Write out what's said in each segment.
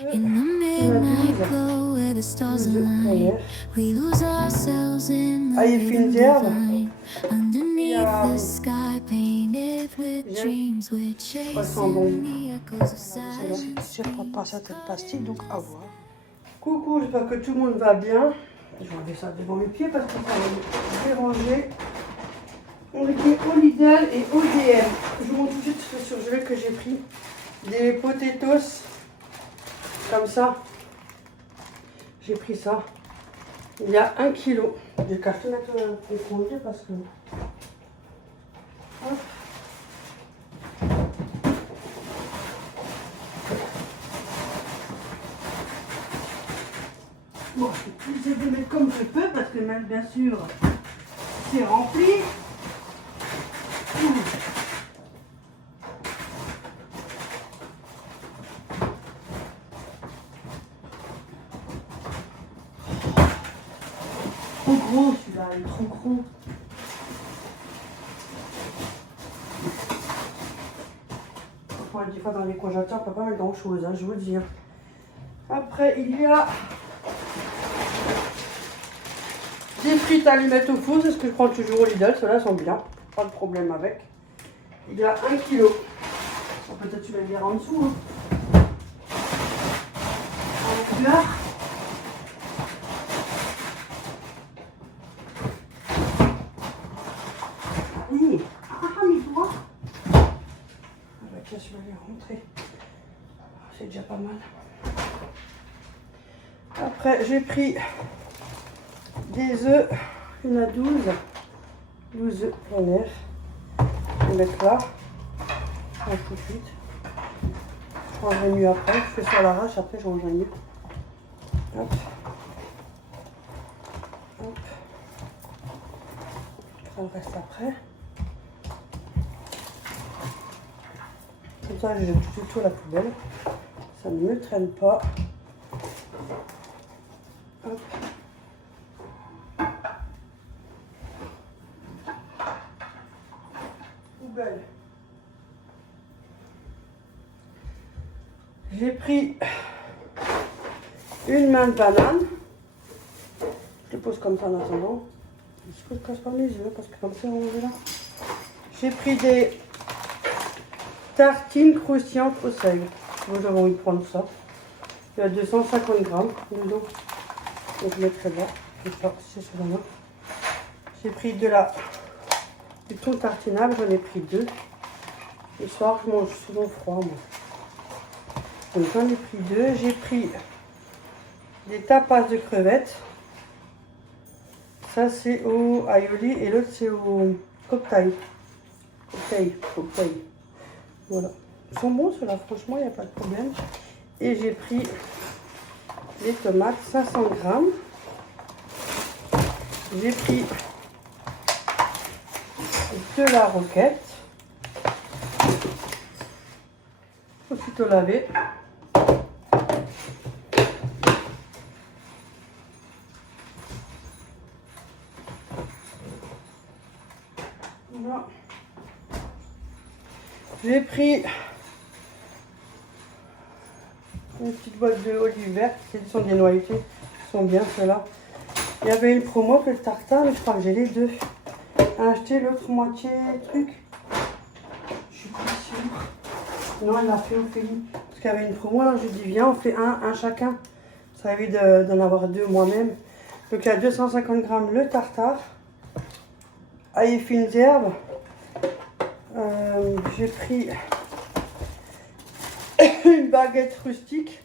In the midnight glow where the stars align, we lose ourselves in the rhythm divine. Underneath the sky painted with dreams, we're chasing the echoes of silence. Je ne prends pas ça tête plastique, donc à voir. Coucou, j'espère que tout le monde va bien. Je vais enlever ça devant mes pieds parce que ça va me déranger. On était au Lidl et au DM. Je vous montre tout de suite le surgelé que j'ai pris. Des potatoes comme ça. J'ai pris ça. Il y a 1 kg. J'ai qu'à tout mettre au congé parce que... Hop. Bon, je vais les mettre comme je peux parce que même bien sûr c'est rempli. Trop gros celui-là, il est trop gros. Enfin, des fois dans les congélateurs, on peut pas mettre grand chose, hein, je vous le dis. Après, il y a des frites à lui mettre au four, c'est ce que je prends toujours au Lidl, ceux-là sont bien, pas de problème avec. Il y a 1 kg. Peut-être tu vas le dire en dessous. Hein. Là. Allez, mes doigts. Tiens, je vais les rentrer. C'est déjà pas mal. Après, j'ai pris des œufs. Il y en a 12. 12 œufs plein air. Je vais mettre là. Tout de suite. Je rangerai mieux après. Je fais sur l'arrache, après je rangerai mieux. Hop. Hop. Ça le reste après. Comme ça, je jette tout à la poubelle. Ça ne me traîne pas. Hop. Poubelle. J'ai pris une main de banane. Je le pose comme ça en attendant. Je ne casse pas mes yeux parce que comme ça on est là. J'ai pris des tartines croustillantes au sel. Moi j'avais envie de prendre ça. Il y a 250 grammes dedans. Donc je mettrai là. Je sais pas si c'est sur la main. J'ai pris du thon tartinable, j'en ai pris 2. Le soir je mange souvent froid moi. Donc j'en ai pris 2. J'ai pris des tapas de crevettes. Ça c'est au aioli et l'autre c'est au cocktail. Cocktail. Voilà. Ils sont bons ceux-là, franchement, il n'y a pas de problème. Et j'ai pris les tomates, 500 grammes. J'ai pris de la roquette. Aussitôt lavé. Voilà. J'ai pris une petite boîte de olives vertes, ce sont des noyautés, ils sont bien ceux-là. Il y avait une promo pour le tartare, mais je crois que j'ai les deux. Acheter l'autre moitié truc. Je suis pas sûre. Non, elle l'a fait au Philippe. Parce qu'il y avait une promo, alors j'ai dit viens, on fait un chacun. Ça évite d'en avoir 2 moi-même. Donc il y a 250 grammes le tartare. Ail et fines herbes. J'ai pris une baguette rustique.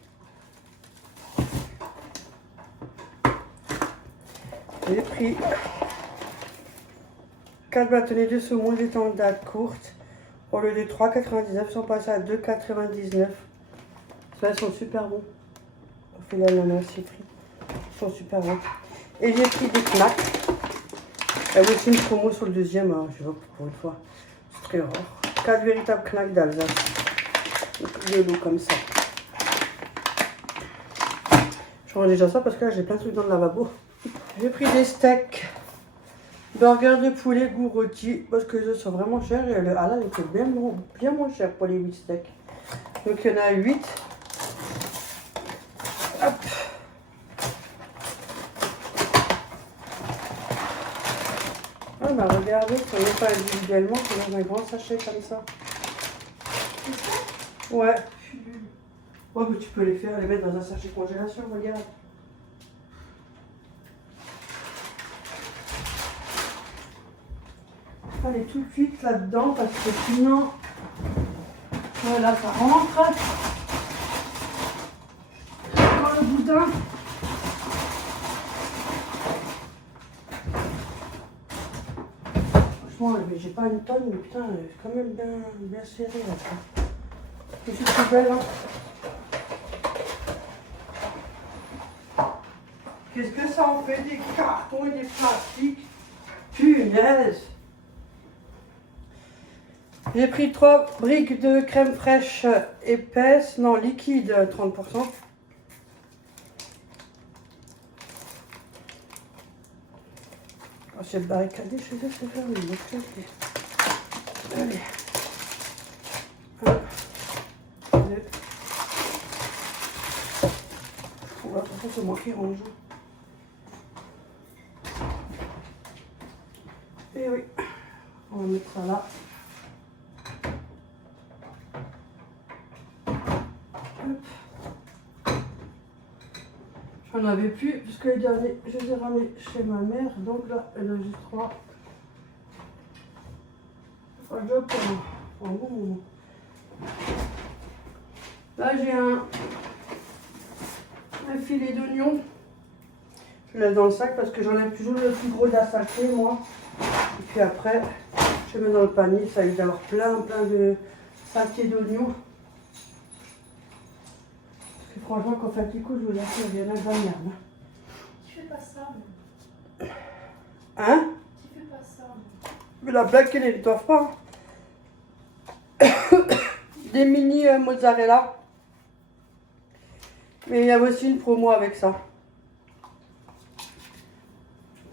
J'ai pris 4 bâtonnets de saumon des temps de date courte. Au lieu de 3,99, ils sont passés à 2,99. Ils sont super bons. On fait l'ananas, c'est pris. Ils sont super bons. Et j'ai pris des knacks. Il y avait aussi une promo sur le deuxième, hein, je vois pour une fois. C'est très rare. 4 véritables knacks d'Alsace. De l'eau comme ça. Je range déjà ça parce que là j'ai plein de trucs dans le lavabo. J'ai pris des steaks. Burger de poulet goût rôti. Parce que les œufs sont vraiment chers et le halal était bien moins cher pour les 8 steaks. Donc il y en a 8. Hop. Ah bah regardez, on n'est pas individuellement, c'est dans un grand sachet comme ça. Ouais. Ouais, mais tu peux les faire, les mettre dans un sachet congélation, regarde. Allez tout de suite là-dedans parce que sinon, voilà, ça rentre. Dans le boudin. Franchement, j'ai pas une tonne, mais putain, c'est quand même bien serré là. C'est super belle, hein. Qu'est-ce que ça en fait des cartons et des plastiques? Punaise! J'ai pris 3 briques de crème fraîche épaisse, non liquide 30%. Oh, c'est barricadé chez eux, c'est fermé. Allez. 1, 2. Oh, attention, c'est moi qui range. Et oui, on va mettre ça là. J'en avais plus, puisque les derniers, je les ai ramenés chez ma mère. Donc là, elle a juste 3. Enfin, je pour un bon moment. Là, j'ai un filet d'oignon. Je le laisse dans le sac parce que j'enlève toujours le plus gros de la sachet, moi. Et puis après, je mets dans le panier. Ça évite d'avoir plein de sachets d'oignons. Franchement, quand on fait les coups, je vous assure, il y en a de la merde. Tu fais pas ça, mais... Hein? Tu fais pas ça, Mais la blague, ils ne doivent pas. Des mini mozzarella. Mais il y a aussi une promo avec ça.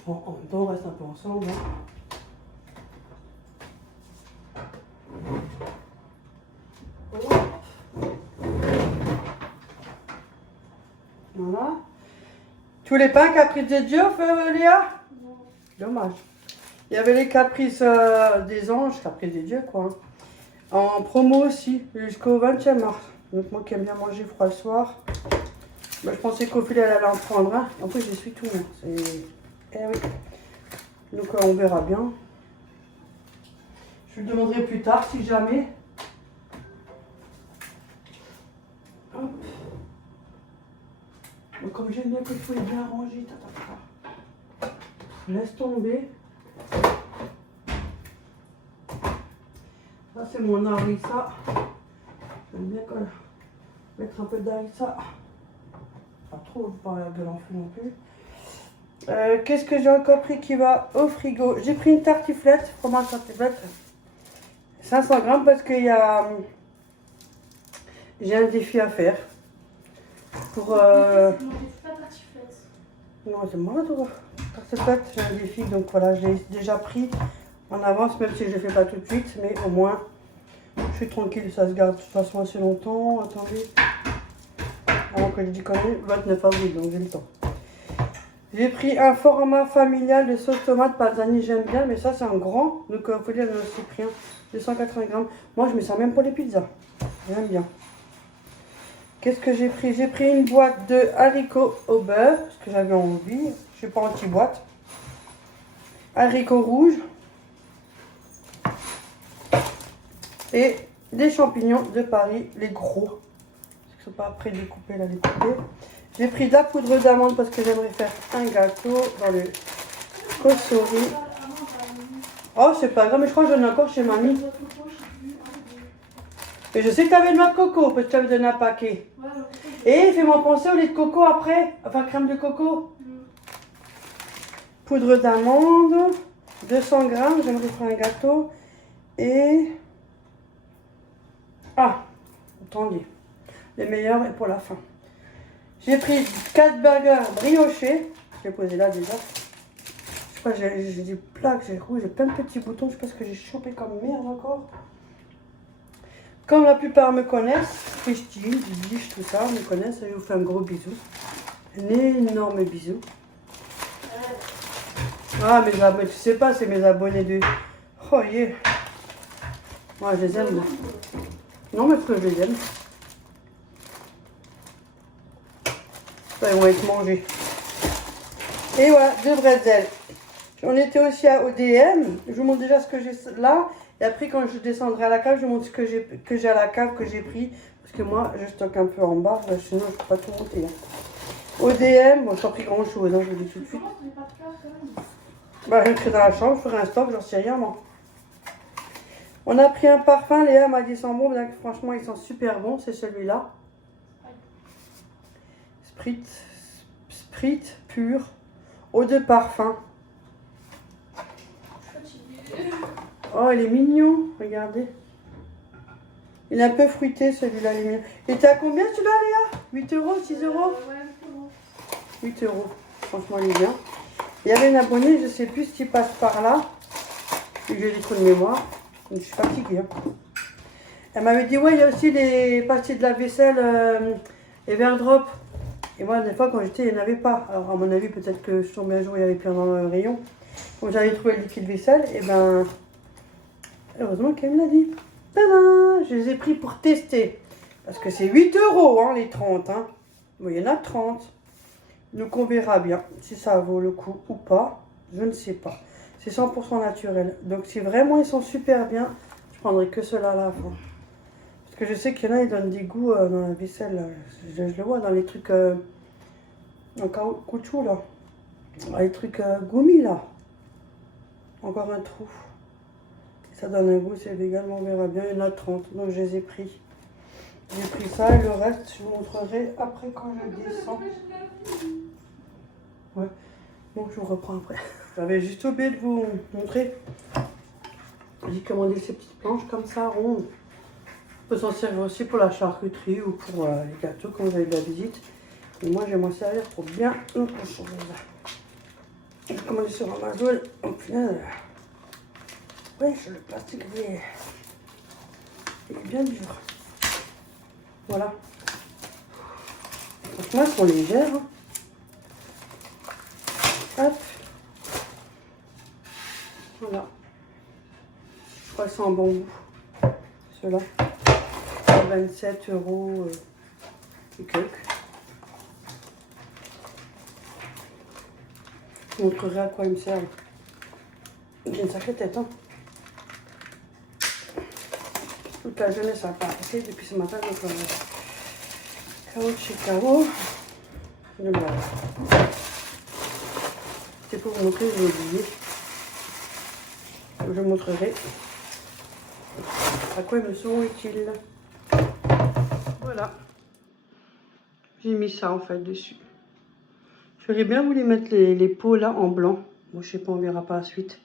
Bon, en même temps, on reste un peu ensemble. Voilà. Tous les pains Caprice des Dieux, Léa? Non. Dommage. Il y avait les caprices des anges, caprices des dieux quoi. En promo aussi, jusqu'au 20e mars. Donc moi qui aime bien manger froid le soir, bah, je pensais qu'au fil elle allait en prendre un. En plus j'essuie tout. Eh oui. Donc on verra bien. Je lui demanderai plus tard si jamais. Hop. Donc, comme j'aime bien qu'il faut les bien ranger, laisse tomber. Ça c'est mon harissa. J'aime bien quand mettre un peu d'harissa. Pas trop, pas la gueule en feu non plus. Qu'est-ce que j'ai encore pris qui va au frigo? J'ai pris une tartiflette, fromage tartiflette. 500 grammes parce qu'il y a... J'ai un défi à faire. Pour... Non, c'est moi toi. Tartiflette, j'ai un défi, donc voilà, je l'ai déjà pris en avance, même si je ne le fais pas tout de suite, mais au moins, je suis tranquille, ça se garde de toute façon assez longtemps. Attendez, avant que je dise conneries, 29 avril, donc j'ai le temps. J'ai pris un format familial de sauce tomate balsamique, j'aime bien, mais ça c'est un grand, donc il faut dire le cyprien, 280 grammes. Moi je mets ça même pour les pizzas, j'aime bien. Qu'est-ce que j'ai pris? J'ai pris une boîte de haricots au beurre, parce que j'avais envie, je suis pas anti-boîte. Haricots rouges. Et des champignons de Paris, les gros. Parce qu'ils ne sont pas prêts de couper, là, les couper. J'ai pris de la poudre d'amande parce que j'aimerais faire un gâteau dans le kosori. Oh, c'est pas grave, mais je crois que j'en ai encore chez mamie. Et je sais que tu avais de noix de coco, parce que tu avais donné un paquet. Et fais-moi penser au lait de coco après, enfin crème de coco. Poudre d'amande, 200 grammes, j'aimerais faire un gâteau. Et... Ah, attendez, les meilleurs est pour la fin. J'ai pris 4 burgers briochés, je l'ai posé là déjà. Je crois que j'ai des plaques, j'ai plein de petits boutons, je sais pas ce que j'ai chopé comme merde encore. Comme la plupart me connaissent, Christine, Biche, tout ça, me connaissent, je vous fais un gros bisou. Un énorme bisou. Ah, mes abonnés, tu sais pas, c'est mes abonnés de... Oh, yeah. Moi, je les aime. Moi. Non, mais que je les aime. Ça, ils vont être mangés. Et voilà, 2 bretzels. On était aussi à ODM. Je vous montre déjà ce que j'ai là. Et après, quand je descendrai à la cave, je vous montre ce que j'ai à la cave, que j'ai pris. Parce que moi, je stocke un peu en bas. Là, sinon, je ne peux pas tout monter. Hein. ODM, bon, je n'ai pas pris grand chose, hein, je vous le dis tout de suite. Comment tu n'es pas de place quand même? Bah, je serai dans la chambre, je ferai un stock, j'en sais rien, moi. On a pris un parfum, Léa m'a dit sans bon, bien que franchement, ils sont super bons. C'est celui-là. Sprit pur, eau de parfum. Oh, il est mignon, regardez. Il est un peu fruité celui-là, il est mignon. Il était à combien celui-là, Léa? 8 euros, 6 euros? Ouais, 8 euros. Franchement, il est bien. Il y avait une abonnée, je ne sais plus s'il passe par là. J'ai des trous de mémoire. Je suis fatiguée. Hein. Elle m'avait dit, ouais, il y a aussi des pastilles de la vaisselle Everdrop. Et moi, des fois, quand j'étais, il n'y en avait pas. Alors, à mon avis, peut-être que je tombais un jour, il y avait plein dans le rayon. Quand j'avais trouvé le liquide vaisselle, et ben, heureusement qu'elle me l'a dit. Tadam! Je les ai pris pour tester. Parce que c'est 8 euros, hein, les 30. Hein. Bon, il y en a 30. Donc, on verra bien si ça vaut le coup ou pas. Je ne sais pas. C'est 100% naturel. Donc, si vraiment ils sont super bien, je prendrai que ceux-là à la fin. Parce que je sais qu'il y en a, ils donnent des goûts dans la vaisselle. Je le vois dans les trucs en caoutchouc, là. Les trucs gommis, là. Encore un trou. Ça donne un goût, c'est légal, on verra bien. Il y en a 30, donc je les ai pris. J'ai pris ça et le reste, je vous montrerai après quand je descends. Ouais, bon, je vous reprends après. J'avais juste oublié de vous montrer. J'ai commandé ces petites planches comme ça, rondes. On peut s'en servir aussi pour la charcuterie ou pour les gâteaux quand vous avez de la visite. Et moi, je vais m'en servir pour bien autre chose. J'ai commandé sur Amazon. Au final, ouais, le plastique, il est bien dur. Voilà. Franchement, elles sont légères. Hein. Hop. Voilà. Je crois qu'elles sont en bon goût. Ceux-là. 27 euros et quelques. Je vous montrerai à quoi ils me servent. J'ai une sacrée tête, hein. Toute la jeunesse a pas arrêté depuis ce matin, donc chaos chez chaos. Donc voilà. C'est pour vous montrer, j'ai oublié. Je vous montrerai à quoi ils me sont utiles. Voilà. J'ai mis ça en fait dessus. Je ferais bien vous les mettre les pots là en blanc. Bon, je sais pas, on verra pas la suite.